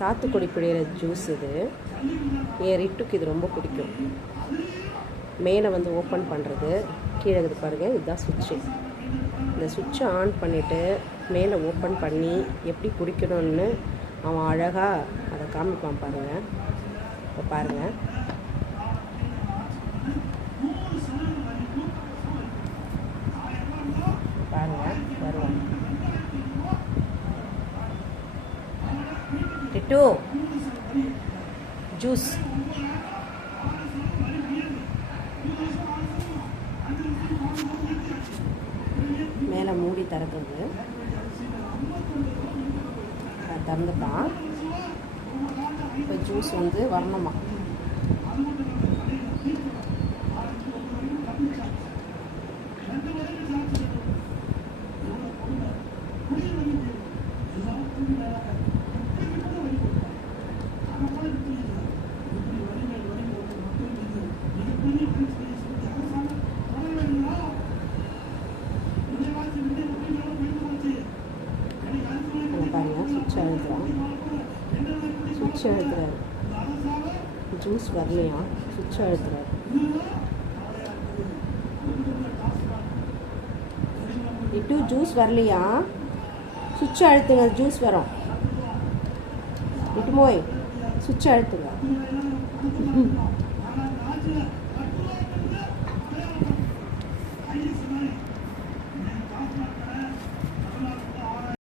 சாத்துக்குடி பிழிகிற ஜூஸ் இது. என் ரிட்டுக்கு இது ரொம்ப பிடிக்கும். மேலே வந்து ஓப்பன் பண்ணுறது, கீழே இருக்குது பாருங்கள், இதுதான் சுவிட்சு. இந்த சுவிட்சை ஆன் பண்ணிவிட்டு மேலே ஓப்பன் பண்ணி எப்படி குடிக்கணும்னு அவன் அழகாக அதை காமிப்பான் பாருங்கள். இப்போ பாருங்கள், பாருங்கள் வருவான். டிட்டு ஜூஸ். மேலே மூடி திறக்குது, திறந்துட்டான். இப்போ ஜூஸ் வந்து வரணுமா. பாருங்கள், சுவிட்ச் அழுத்துறான், சுவிட்ச் அழுத்துறாரு. ஜூஸ் வரலையா, சுவிட்ச் அழுத்துறாரு. இட்டு ஜூஸ் வரலையா, சுவிட்ச் அழுத்துங்க, ஜூஸ் வரும். இட்டு மோய் சுவிட்ச் அழுத்துங்க.